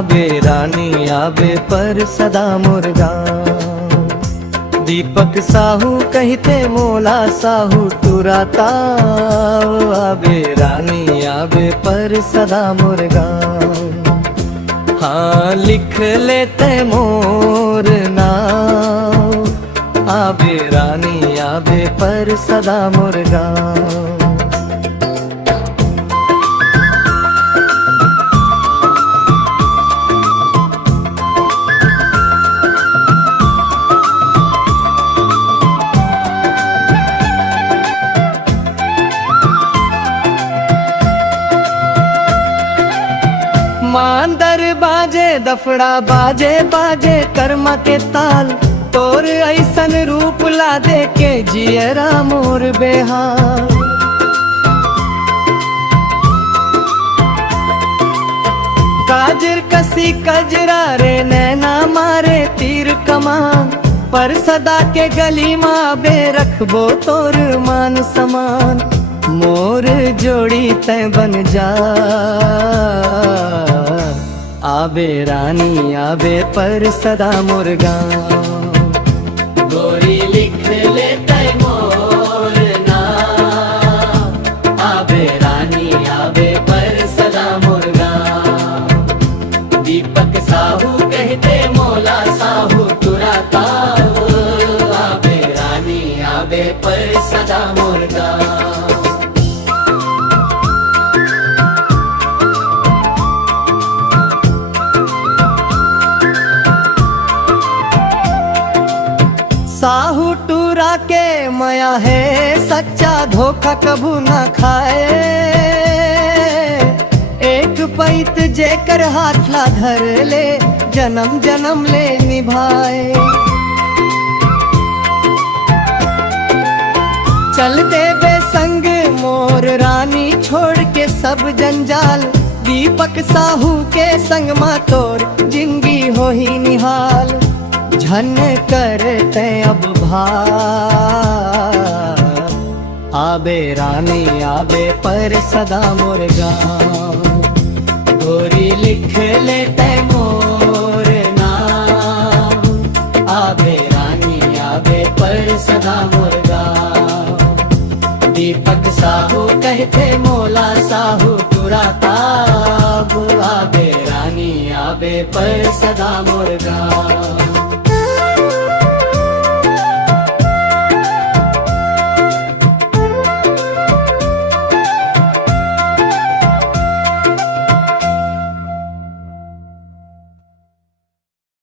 आबे रानी आबे पर सदा मुर्गा। दीपक साहू कहते मोला साहू टुराता, आबे रानी आबे पर सदा मुर्गा। हाँ लिख लेते मोर नाम, आबे रानी आबे पर सदा मुर्गा। मांदर बाजे दफड़ा बाजे बाजे कर्मा के ताल, तोर ऐसन रूप ला दे के जियरा मोर बेहाल। काजर कसी कजरा रे नैना मारे तीर कमान, पर सदा के गली माँ बे रखबो तोर मान समान। मोर जोड़ी तय बन जा, आबे रानी आबे पर सदा मुर्गा। गोरी लिख लेते मोर नाम, आबे रानी आबे पर सदा मुर्गा। दीपक साहू कहते मोला साहू टुराता, आबे रानी आबे पर सदा मुर्गा। साहू टूरा के माया है सच्चा, धोखा कभू ना खाए। एक पैत जेकर हाथ ला धर ले, जन्म जन्म ले निभाए। चल दे बे संग मोर रानी छोड़ के सब जंजाल, दीपक साहू के संग मा तोर जिंदगी हो ही निहाल। झन करते अब भा, आबे रानी आबे पर सदा मुर्गा। गोरी लिख लेते मोर नाम, आबे रानी आबे पर सदा मुर्गा। दीपक साहू कहते मोला साहू टुराता, आबे रानी आबे पर सदा मुर्गा।